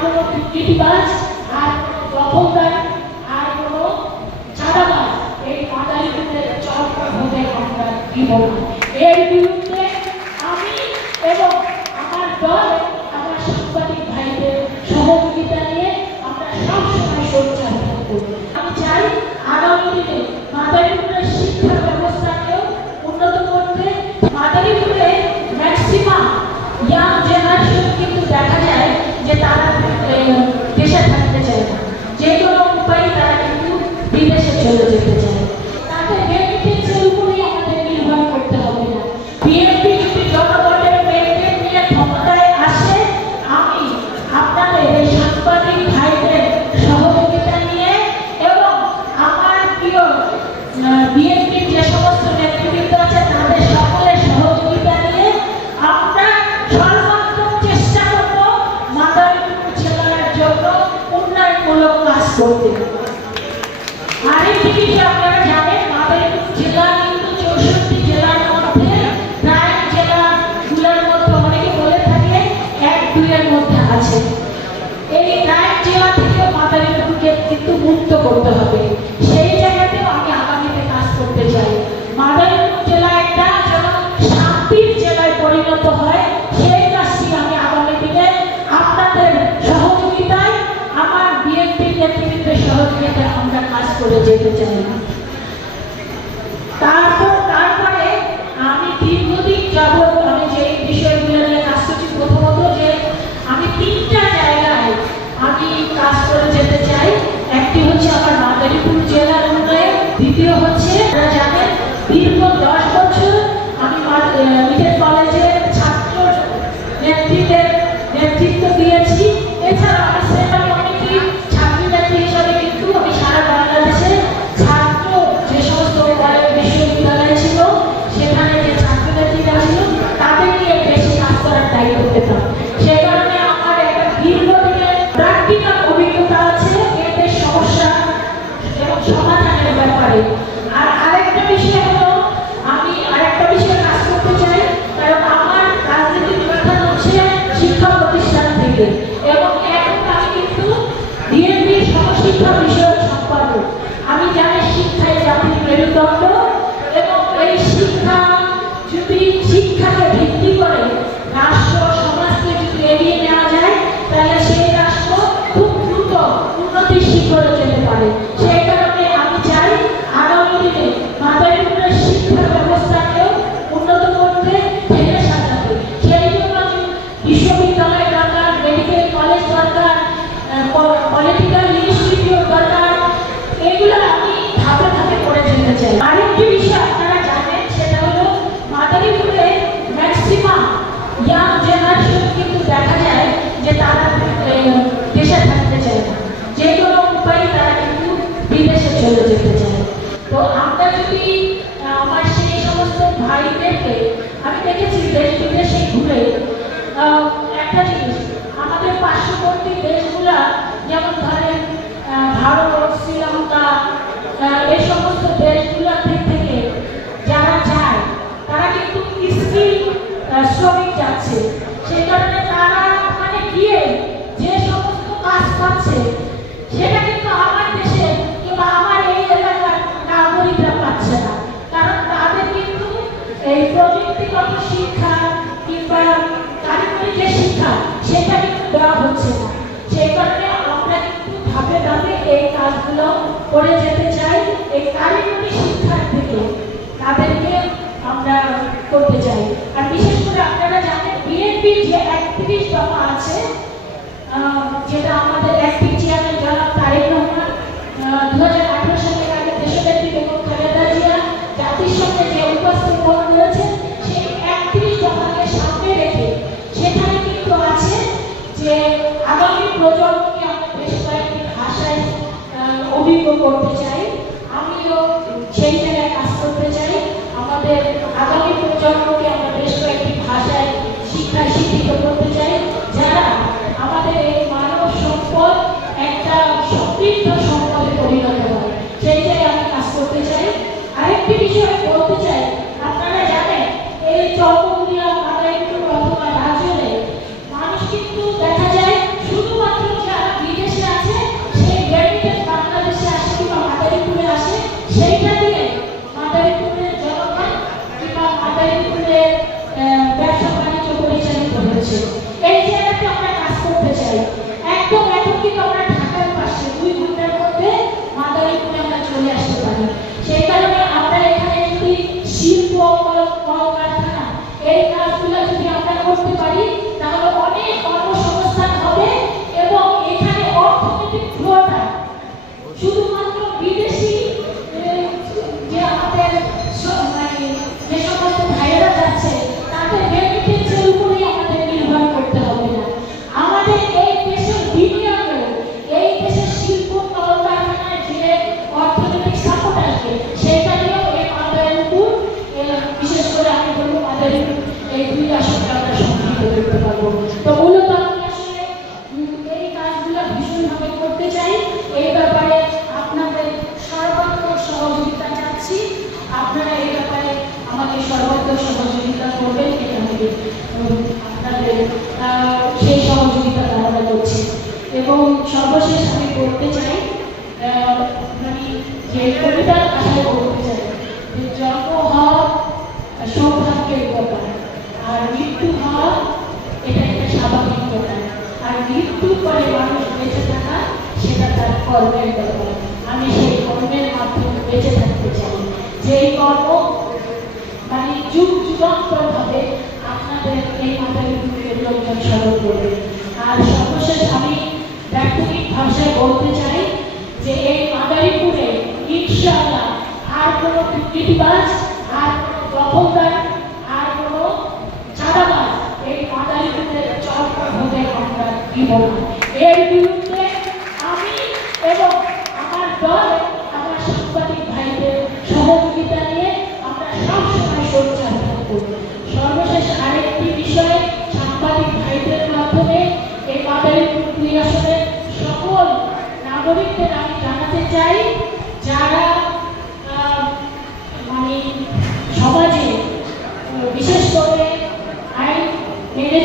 কোনো দুর্নীতিবাজ, আর কোনো দখলদার, আর কোনো চাঁদাবাজ এই মাদারীপুরের চরমভাবে আমরা দিব না। এর বিরুদ্ধে আমি এবং আমার দল, আমার সাংবাদিক ভাইদের সহযোগিতা নিয়ে আমরা সবসময় সোচ্চার থাকব। আমি চাই আগামী দিনে মাদারীপুরের শিক্ষা ব্যবস্থাকেও উন্নত করতে। মাদারীপুরে ম্যাক্সিমাম ইয়াং জেনারেশন কিন্তু দেখা যায় যে তারা দেশে থাকতে চায় না, যে কোনো উপায়ে তারা কিন্তু বিদেশে চলে যেতে চায়। তাদের বেনিফিটসের উপরেই আমাদের নির্ভর করতে হবে না। বিএনপি যদি জনগণের বেনিফিট নিয়ে ক্ষমতায় আসে, আমি আপনাদের এই সাংবাদিক ভাইদের সহযোগিতা নিয়ে এবং আমার প্রিয় বিএনপির যে সমস্ত নেতৃবৃন্দ আছে তাদের সকলের সহযোগিতা নিয়ে আমরা সর্বাত্মক চেষ্টা করব মাদারীপুর জেলার জন্য উন্নয়নমূলক কাজ করতে। আরেকটি বিষয় আপনারা জানেন, মাদারীপুর জেলা কিন্তু 64 জেলার মধ্যে প্রায় জেলাগুলোর মধ্যে অনেকে বলে থাকে 1-2 এর মধ্যে আছে। এই প্রায় জেলা থেকে মাদারীপুরকে কিন্তু মুক্ত করতে হবে। সেই জায়গাতেও আমি আগামীতে কাজ করতে চাই। মাদারীপুর জেলা একটা যেন শান্তির জেলায় পরিণত হয়, সেই কাজটি আমি আগামী দিনে আপনাদের সহযোগিতায়, আমার বিএনপির নেতৃত্বের সহযোগিতায় আমরা কাজ করে যেতে চাই। তারপরে আমি দীর্ঘদিন যাবৎ আমি যে বিষয়গুলো নিয়ে কাজ করছি, প্রথমত যে আমি 3টা জায়গায় আমি কাজ করে যেতে চাই। একটি হচ্ছে আমার মাদারীপুর জেলার উন্নয়ন, দ্বিতীয় হচ্ছে আপনারা জানেন দীর্ঘ 10 বছর আমি মিডল কলেজের ছাত্র নেতৃত্ব দিয়েছি। এছাড়া আমি সেন্ট্রাল কমিটি ছাত্রী নেত্রী হিসাবে কিন্তু আমি সারা বাংলাদেশে ছাত্র যে সমস্ত বিশ্ববিদ্যালয় ছিল সেখানে যে ছাত্র নেত্রীরা ছিল তাদের নিয়ে বেশি কাজ করার দায়িত্ব পেতাম। সে কারণে আমার একটা দীর্ঘদিনের প্র্যাকটিক্যাল অভিজ্ঞতা আছে এদের সমস্যা এবং সমাধানের ব্যাপারে। আর আরেকটা বিষয় হলো আমি আরেকটা বিষয়ে কাজ করতে চাই, কারণ আমার রাজনীতির প্রধান হচ্ছে শিক্ষা প্রতিষ্ঠান থেকে, এবং এখন আমি কিন্তু বিএনপির সহশিক্ষা বিষয়ক সম্পাদক। আমি জানি শিক্ষায় জাতির মেরুদণ্ড, এবং এই শিক্ষাকে ভিত্তি করে রাষ্ট্র সমাজকে যদি এগিয়ে নেওয়া যায় তাহলে সেই রাষ্ট্র খুব দ্রুত উন্নতির শিখরে যেতে পারে। সেই কারণে আমি চাই আগামী দিনে মাদারীপুরের শিক্ষা ব্যবস্থাকেও উন্নত করতে, ঢেলে সাজাতে। সেই জন্য বিশ্ববিদ্যালয় দরকার, মেডিকেল কলেজ দরকার, পলিটিক্যাল ইনস্টিটিউট দরকার, এগুলো আমি ধাপে ধাপে করে যেতে চাই। আরেকটি বিষয় আপনারা জানেন, সেটা হলো মাদারীপুরে ম্যাক্সিমাম ইয়াং জেনারেশন কিন্তু দেখা যায় যে তারা দেশে থাকতে চায় না, যে কোনো উপায়ে তারা কিন্তু বিদেশে চলে যেতে চায়। তো আমরা যদি আমার সেই সমস্ত ভাইদেরকে আমি দেখেছি দেশ বিদেশে ঘুরে একটা জিনিস, আমাদের পার্শ্ববর্তী দেশগুলা যেমন ধরেন ভারত, শ্রীলঙ্কা, এই সমস্ত দেশগুলা থেকে যারা যায় তারা কিন্তু স্কিল শ্রমিক যাচ্ছে। সেই কারণে তারা ওখানে গিয়ে যে সমস্ত কাজ পাচ্ছে সেটা কিন্তু আমার দেশে কিংবা আমার এই এলাকার নাগরিকরা পাচ্ছে না, কারণ তাদের কিন্তু এই প্রযুক্তিগত শিক্ষা কিংবা কারিগরি যে শিক্ষা সেটা কিন্তু দেওয়া হচ্ছে না। সেই কারণে আমরা কিন্তু ধাপে ধাপে এই কাজগুলো করে যেতে চাই। এই কারিগরি শিক্ষার থেকে তাদেরকে আমরা করতে চাই। আর বিশেষ করে আপনারা জানেন বিএনপির যে 31 দফা আছে, যেটা আমাদের একটি চেয়ারম্যান জনাব তারেক রহমান 2018 সালের আগে দেশনেত্রী বেগম খালেদা জিয়া জাতিসংঘে যে উপস্থাপন করেছেন, সেই 31 দফাকে সামনে রেখে সেখানে কিন্তু আছে যে আগামী প্রজন্মকে আমরা বেশ কয়েকটি ভাষায় অভিজ্ঞ করতে চাই। আমিও সেই জায়গায় কাজ করতে চাই। আমাদের আগামী প্রজন্মকে আমরা বেশ কয়েকটি ভাষায় শিক্ষায় শিক্ষিত করতে চাই, যারা আমাদের এই মানব সম্পদ একটা সমৃদ্ধ সম্পদে পরিণত হয়। সেই জায়গায় আমি কাজ করতে চাই। আরেকটি বিষয় বলতে চাই, আপনারা জানেন এই চকরিয়া মাদারীপুর অথবা রাজলে মানুষ কিন্তু দেখা যায় শুধুমাত্র মৃত্যুর পরে মানুষ বেঁচে থাকা সেটা তার কর্মের ব্যাপার। আমি সেই কর্মের মাধ্যমে বেঁচে থাকতে চাই, যেই কর্ম মানে যুগ যুগান্তর ভাবে আপনাদের এই মাদারীপুরের লোকজন স্মরণ করবে। আর সর্বশেষ আমি ব্যক্তিগত ভাষায় বলতে চাই যে এই মাদারীপুরে ইনশাআল্লাহ আর কোনো দুর্নীতিবাজ, আর কোনো দখলদার, আর কোনো চাঁদাবাজ এই মাদারীপুরের চরমভাবে আমরা দিব না। এর বিরুদ্ধে আমি এবং আমার দল, আমার সাংবাদিক ভাইদের সহযোগিতা নিয়ে আমরা সবসময় সোচ্চার থাকব। সর্বশেষ আরেকটি বিষয়, সাংবাদিক ভাইদের মাধ্যমে এই মাদারীপুর 2 আসনের সকল নাগরিকদের আমি জানাতে চাই, যারা মানে সমাজে বিশেষ করে আইন মেনে